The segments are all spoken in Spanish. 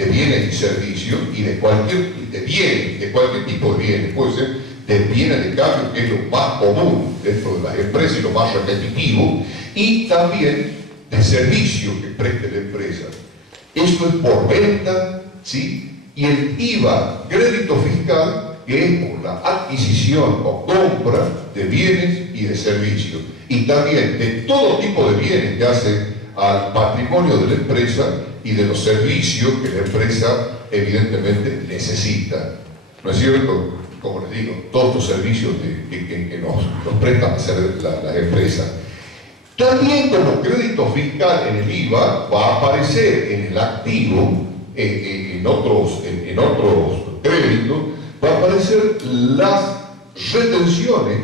de bienes y servicios y de cualquier tipo de bienes, puede ser de bienes de cambio, que es lo más común dentro de las empresas y lo más repetitivo, y también de servicios que preste la empresa. Esto es por venta, ¿sí? Y el IVA, crédito fiscal, que es por la adquisición o compra de bienes y de servicios, y también de todo tipo de bienes que hacen al patrimonio de la empresa y de los servicios que la empresa evidentemente necesita. ¿No es cierto? Como les digo, todos los servicios que nos prestan a hacer las empresas. También como crédito fiscal en el IVA va a aparecer en el activo, en otros créditos, va a aparecer las retenciones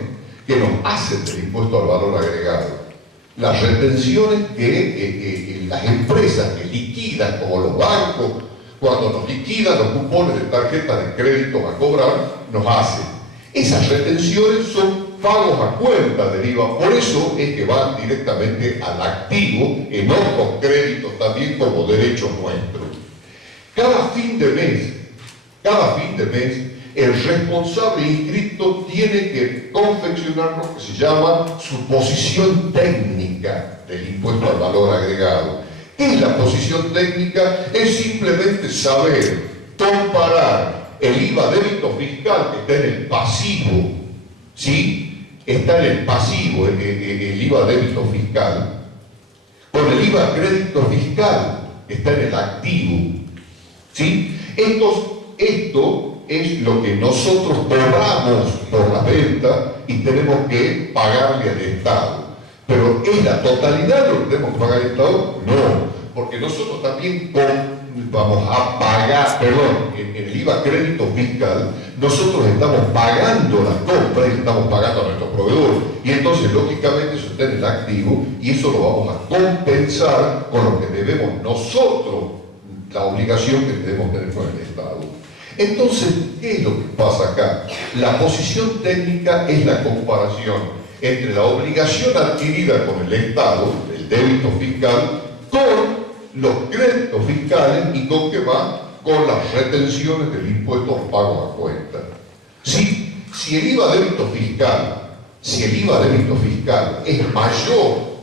que nos hacen del impuesto al valor agregado. Las retenciones que las empresas que liquidan, como los bancos, cuando nos liquidan los cupones de tarjeta de crédito a cobrar, nos hacen. Esas retenciones son pagos a cuenta del IVA, por eso es que van directamente al activo en otros créditos también como derechos nuestros. Cada fin de mes, el responsable inscrito tiene que confeccionar lo que se llama su posición técnica del impuesto al valor agregado. ¿Qué es la posición técnica? Es simplemente saber comparar el IVA débito fiscal que está en el pasivo, ¿sí? Está en el pasivo el IVA débito fiscal, con el IVA crédito fiscal que está en el activo, ¿sí? Esto es lo que nosotros cobramos por la venta y tenemos que pagarle al Estado. Pero ¿es la totalidad lo que tenemos que pagar al Estado? No, porque nosotros también vamos a pagar, en el IVA crédito fiscal, nosotros estamos pagando las compras y estamos pagando a nuestro proveedor. Y entonces, lógicamente, eso está en el activo y eso lo vamos a compensar con lo que debemos nosotros, la obligación que debemos tener con el Estado. Entonces, ¿qué es lo que pasa acá? La posición técnica es la comparación entre la obligación adquirida con el Estado, el débito fiscal, con los créditos fiscales y con qué va, con las retenciones del impuesto al pago a cuenta. Si el IVA débito fiscal es mayor,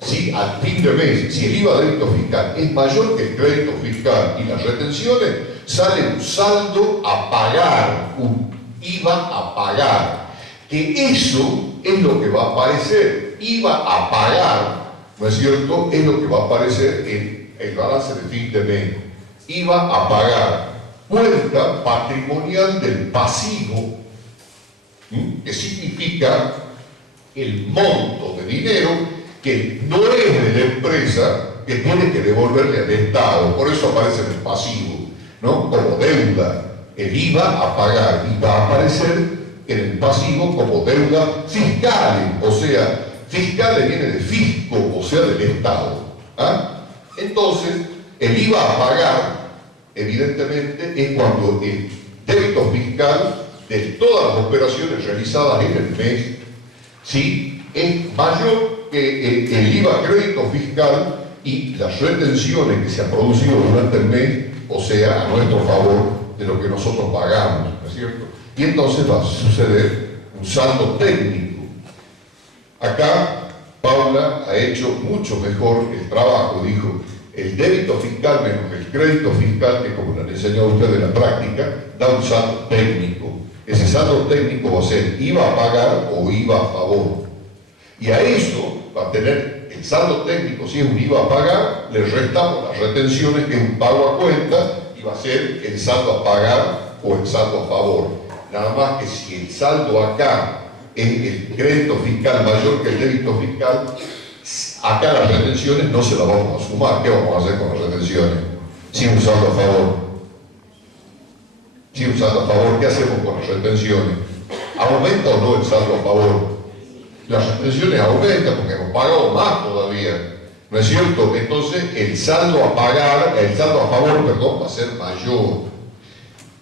¿sí? Al fin de mes, si el IVA débito fiscal es mayor que el crédito fiscal y las retenciones, sale un saldo a pagar, un IVA a pagar, que eso es lo que va a aparecer, IVA a pagar, ¿no es cierto? Es lo que va a aparecer en el balance de fin de mes. IVA a pagar, cuenta patrimonial del pasivo, que significa el monto de dinero que no es de la empresa, que tiene que devolverle al Estado. Por eso aparece en el pasivo, ¿no? Como deuda, el IVA a pagar, y va a aparecer en el pasivo como deuda fiscal, o sea, fiscal viene de fisco, o sea, del Estado. ¿Ah? Entonces, el IVA a pagar, evidentemente, es cuando el débito fiscal de todas las operaciones realizadas en el mes, ¿sí?, es mayor que el IVA crédito fiscal y las retenciones que se han producido durante el mes, o sea, a nuestro favor de lo que nosotros pagamos, ¿no es cierto? Y entonces va a suceder un saldo técnico. Acá Paula ha hecho mucho mejor el trabajo, dijo, el débito fiscal menos el crédito fiscal, que como le han enseñado a ustedes en la práctica, da un saldo técnico. Ese saldo técnico va a ser IVA a pagar o IVA a favor. Y a eso va a tener el saldo técnico, si es un IVA a pagar, le restamos las retenciones, que es un pago a cuenta, y va a ser el saldo a pagar o el saldo a favor. Nada más que si el saldo acá es el crédito fiscal mayor que el débito fiscal, acá las retenciones no se las vamos a sumar. ¿Qué vamos a hacer con las retenciones? Sin un saldo a favor. Sin un saldo a favor, ¿qué hacemos con las retenciones? ¿Aumenta o no el saldo a favor? Las retenciones aumentan porque hemos pagado más todavía, ¿no es cierto? Entonces el saldo a pagar, el saldo a favor, perdón, va a ser mayor.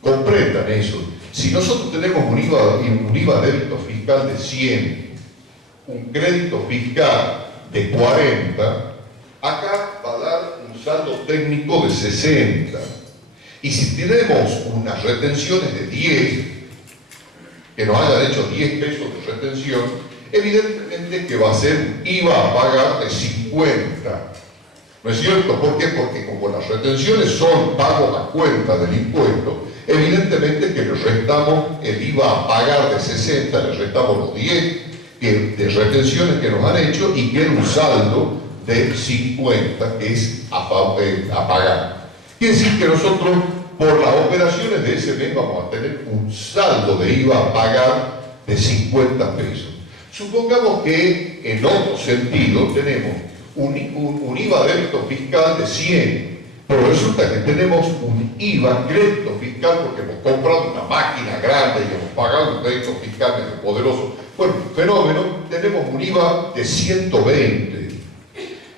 Comprendan eso. Si nosotros tenemos un IVA débito fiscal de 100, un crédito fiscal de 40, acá va a dar un saldo técnico de 60. Y si tenemos unas retenciones de 10, que nos hayan hecho 10 pesos de retención, evidentemente que va a ser IVA a pagar de 50. ¿No es cierto? ¿Por qué? Porque como las retenciones son pagos a cuenta del impuesto, evidentemente que le restamos el IVA a pagar de 60, le restamos los 10 de retenciones que nos han hecho y queda un saldo de 50 que es a pagar. Quiere decir que nosotros por las operaciones de ese mes vamos a tener un saldo de IVA a pagar de 50 pesos. Supongamos que en otro sentido tenemos un IVA débito fiscal de 100, pero resulta que tenemos un IVA crédito fiscal porque hemos comprado una máquina grande y hemos pagado un crédito fiscal medio poderoso. Bueno, fenómeno, tenemos un IVA de 120.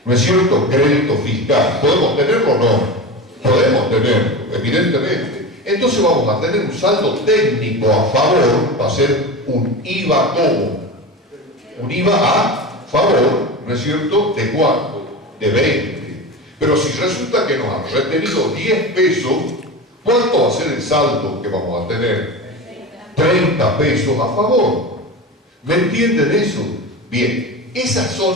¿No es cierto? Crédito fiscal. ¿Podemos tenerlo o no? Podemos tenerlo, evidentemente. Entonces vamos a tener un saldo técnico a favor, va a ser un IVA como. Un IVA a favor, ¿no es cierto? ¿De cuánto? De 20. Pero si resulta que nos han retenido 10 pesos, ¿cuánto va a ser el saldo que vamos a tener? 30 pesos a favor. ¿Me entienden eso? Bien, esas son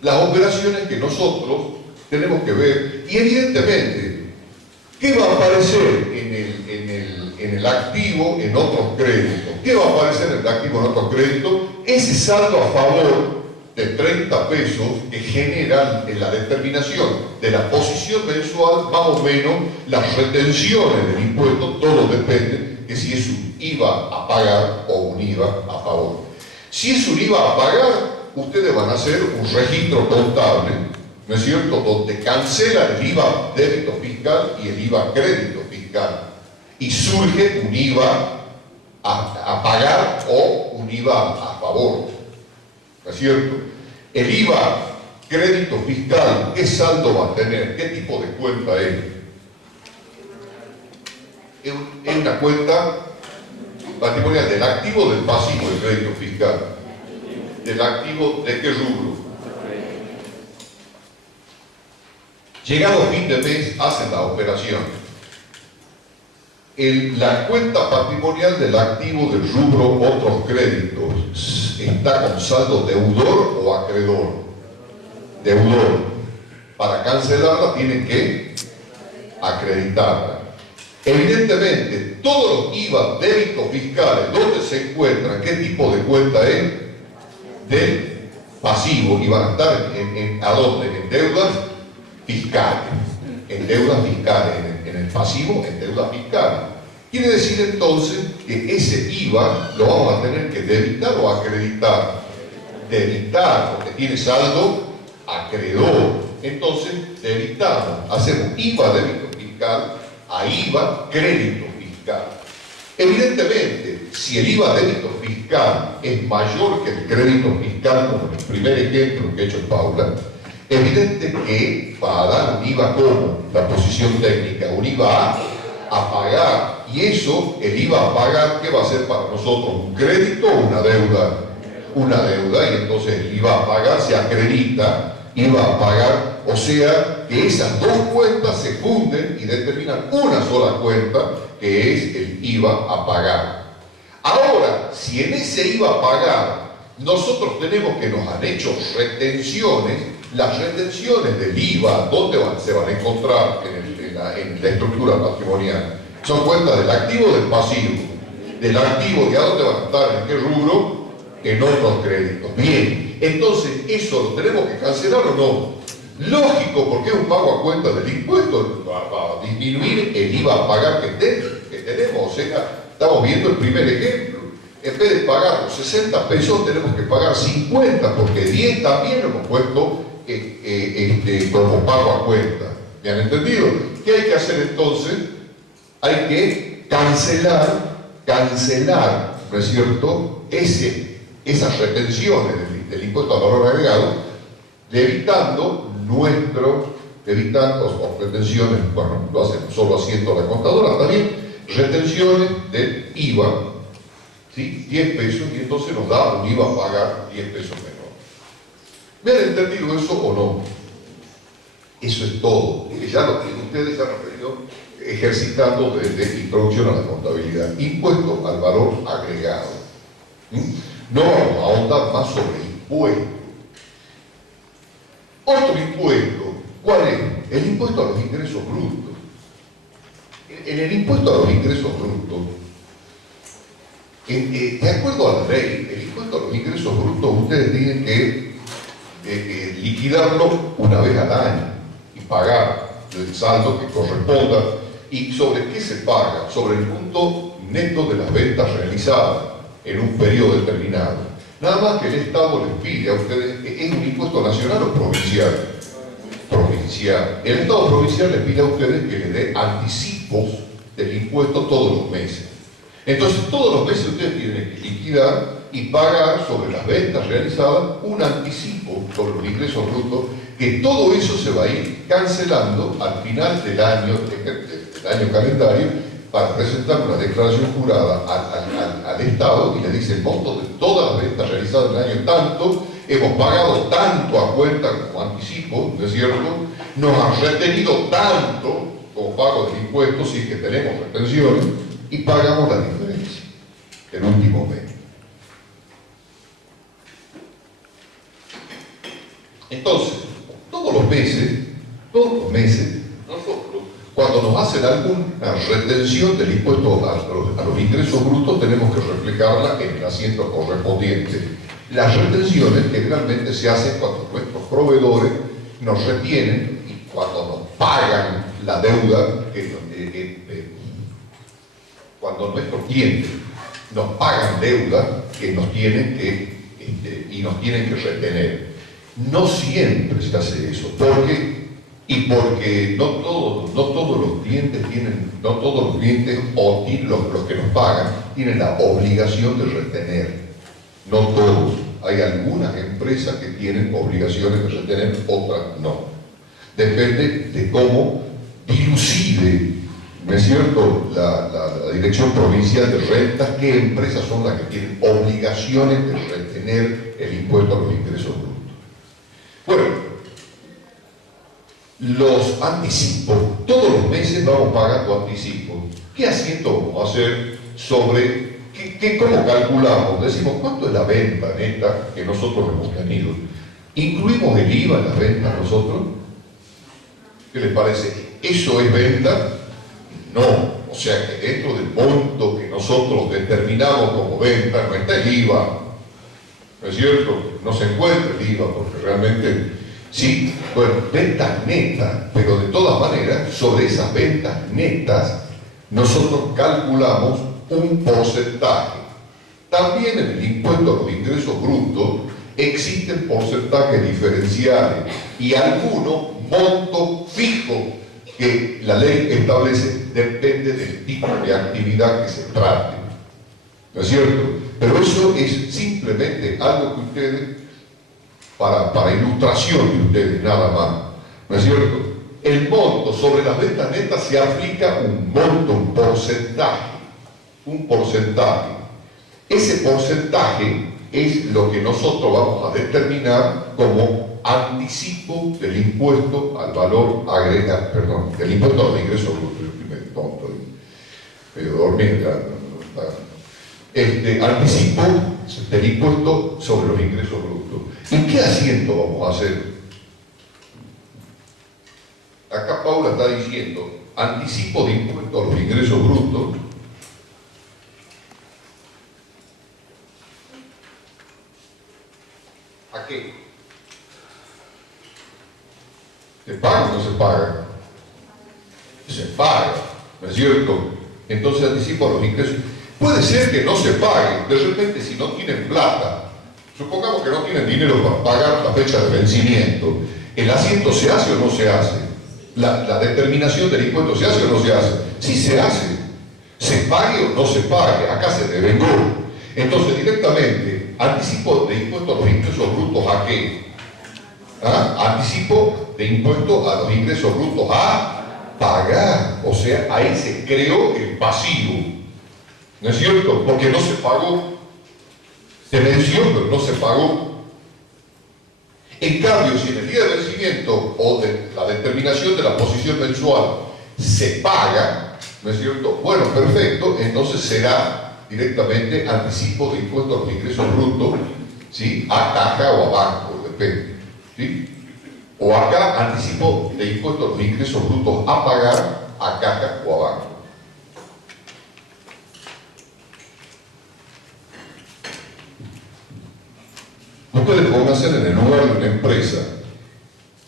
las operaciones que nosotros tenemos que ver. Y evidentemente, ¿qué va a aparecer en el activo en otros créditos? ¿Qué va a aparecer en el activo en otros créditos? Ese saldo a favor de 30 pesos que genera en la determinación de la posición mensual, más o menos las retenciones del impuesto, todo depende de si es un IVA a pagar o un IVA a favor. Si es un IVA a pagar, ustedes van a hacer un registro contable, ¿no es cierto?, donde cancelan el IVA débito fiscal y el IVA crédito fiscal. Y surge un IVA a pagar o un IVA a favor. ¿No es cierto? El IVA crédito fiscal, ¿qué saldo va a tener? ¿Qué tipo de cuenta es? Es una cuenta patrimonial del activo o del pasivo del crédito fiscal. ¿Del activo de qué rubro? Llegado fin de mes, hacen la operación. La cuenta patrimonial del activo del rubro otros créditos está con saldo deudor o acreedor. Deudor. Para cancelarla tienen que acreditarla. Evidentemente, todos los IVA débitos fiscales, ¿dónde se encuentran? ¿Qué tipo de cuenta es? Del pasivo. Y van a estar ¿a dónde? En deudas fiscales. En deudas fiscales. En el pasivo, en deudas fiscales. Quiere decir entonces que ese IVA lo vamos a tener que debitar o acreditar. Debitar, porque tiene saldo acreedor. Entonces, debitamos, hacemos IVA débito fiscal a IVA crédito fiscal. Evidentemente, si el IVA débito fiscal es mayor que el crédito fiscal, como en el primer ejemplo que ha hecho Paula, evidente que va a dar un IVA como la posición técnica, un IVA a pagar. Y eso, el IVA a pagar, ¿qué va a ser para nosotros? ¿Un crédito o una deuda? Una deuda, y entonces el IVA a pagar se acredita, IVA a pagar, o sea que esas dos cuentas se funden y determinan una sola cuenta, que es el IVA a pagar. Ahora, si en ese IVA a pagar nosotros tenemos que nos han hecho retenciones, las retenciones del IVA, ¿dónde se van a encontrar en la estructura patrimonial? Son cuentas del activo o del pasivo. Del activo, ¿y a dónde van a estar? ¿En qué rubro? En otros créditos. Bien, entonces, ¿eso lo tenemos que cancelar o no? Lógico, porque es un pago a cuenta del impuesto, va a disminuir el IVA a pagar que tenemos. O sea, estamos viendo el primer ejemplo. En vez de pagar los 60 pesos, tenemos que pagar 50, porque 10 también lo hemos puesto como pago a cuenta. ¿Me han entendido? ¿Qué hay que hacer entonces? Hay que cancelar, ¿no es cierto?, esas retenciones del impuesto al valor agregado, evitando o retenciones, bueno, lo hacen solo haciendo la contadora también, retenciones del IVA, ¿sí? 10 pesos, y entonces nos da un IVA a pagar 10 pesos menor. ¿Me han entendido eso o no? Eso es todo. Y ya ustedes han referido ejercitando desde introducción a la contabilidad. Impuesto al valor agregado. No vamos a ahondar más sobre el impuesto. Otro impuesto, ¿cuál es? El impuesto a los ingresos brutos. En el impuesto a los ingresos brutos, de acuerdo a la ley, el impuesto a los ingresos brutos ustedes tienen que liquidarlo una vez al año y pagar el saldo que corresponda. ¿Y sobre qué se paga? Sobre el punto neto de las ventas realizadas en un periodo determinado. Nada más que el Estado les pide a ustedes, ¿es un impuesto nacional o provincial? Provincial. El Estado provincial les pide a ustedes que les dé anticipos del impuesto todos los meses. Entonces, todos los meses ustedes tienen que liquidar y pagar sobre las ventas realizadas un anticipo sobre los ingresos brutos, que todo eso se va a ir cancelando al final del año calendario, para presentar una declaración jurada al Estado, y le dice el monto de todas las ventas realizadas en el año tanto, hemos pagado tanto a cuenta como anticipo, ¿no es cierto? Nos han retenido tanto como pago del impuesto, si es que tenemos retenciones, y pagamos la diferencia el último mes. Entonces, todos los meses, nosotros, cuando nos hacen alguna retención del impuesto a los ingresos brutos, tenemos que reflejarla en el asiento correspondiente. Las retenciones generalmente se hacen cuando nuestros proveedores nos retienen y cuando nos pagan la deuda, cuando nuestros clientes nos pagan deuda que nos tienen que, y nos tienen que retener. No siempre se hace eso, porque no todos los clientes o los que nos pagan tienen la obligación de retener. No todos. Hay algunas empresas que tienen obligaciones de retener, otras no. Depende de cómo dilucide, ¿no es cierto?, la Dirección Provincial de Rentas, qué empresas son las que tienen obligaciones de retener el impuesto a los ingresos brutos. Bueno, los anticipos, todos los meses vamos pagando anticipos. ¿Qué asiento vamos a hacer sobre cómo calculamos? Decimos, ¿cuánto es la venta neta que nosotros hemos tenido? ¿Incluimos el IVA en las ventas nosotros? ¿Qué les parece? ¿Eso es venta? No. O sea que dentro del monto que nosotros determinamos como venta no está el IVA. ¿No es cierto? No se encuentra el IVA porque realmente, sí, bueno, ventas netas, pero de todas maneras, sobre esas ventas netas, nosotros calculamos un porcentaje. También en el impuesto a los ingresos brutos existen porcentajes diferenciales y algunos montos fijos que la ley establece, depende del tipo de actividad que se trate. ¿No es cierto? Pero eso es simplemente algo que ustedes, para ilustración de ustedes, nada más. ¿No es cierto? El monto sobre las ventas netas se aplica un monto, un porcentaje. Un porcentaje. Ese porcentaje es lo que nosotros vamos a determinar como anticipo del impuesto al valor agregado, perdón, del impuesto a los ingresos brutos. Yo medio tonto, medio dormido, anticipo del impuesto sobre los ingresos brutos. ¿En qué asiento vamos a hacer? Acá Paula está diciendo anticipo de impuesto a los ingresos brutos. ¿A qué? ¿Se paga o no se paga? Se paga, ¿no es cierto? Entonces anticipo a los ingresos. Puede ser que no se pague, de repente si no tienen plata, supongamos que no tienen dinero para pagar la fecha de vencimiento, ¿el asiento se hace o no se hace? La determinación del impuesto, ¿se hace o no se hace? Sí se hace. Se pague o no se pague, acá se devengó. Entonces directamente, anticipo de impuesto a los ingresos brutos, ¿a qué? Anticipo de impuesto a los ingresos brutos a pagar, o sea, ahí se creó el pasivo. ¿No es cierto? Porque no se pagó. Se venció, pero no se pagó. En cambio, si en el día de vencimiento o de la determinación de la posición mensual se paga, ¿no es cierto? Bueno, perfecto, entonces será directamente anticipo de impuesto a los ingresos brutos, ¿sí? A caja o a banco, depende, ¿sí? O acá anticipo de impuesto a los ingresos brutos a pagar a caja o a banco. Ustedes pónganse en el lugar de una empresa.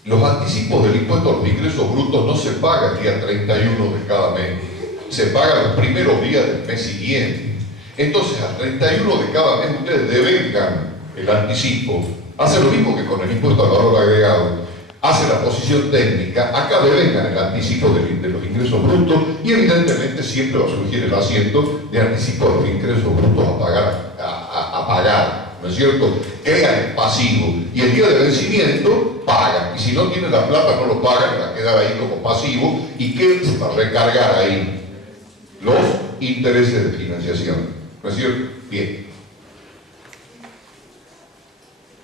Los anticipos del impuesto a los ingresos brutos no se pagan el día 31 de cada mes, se pagan los primeros días del mes siguiente. Entonces, al 31 de cada mes ustedes devengan el anticipo. Hace lo mismo que con el impuesto al valor agregado. Hace la posición técnica, acá devengan el anticipo de los ingresos brutos y evidentemente siempre va a surgir el asiento de anticipo de los ingresos brutos a pagar, ¿no es cierto? Crean el pasivo y el día de vencimiento pagan, y si no tienen la plata no lo pagan, va a quedar ahí como pasivo. ¿Y qué se va a recargar ahí? Los intereses de financiación, ¿no es cierto? Bien.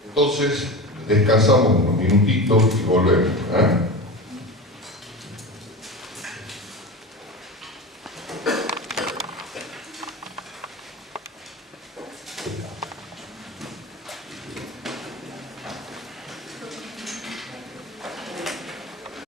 Entonces, descansamos unos minutitos y volvemos, ¿eh?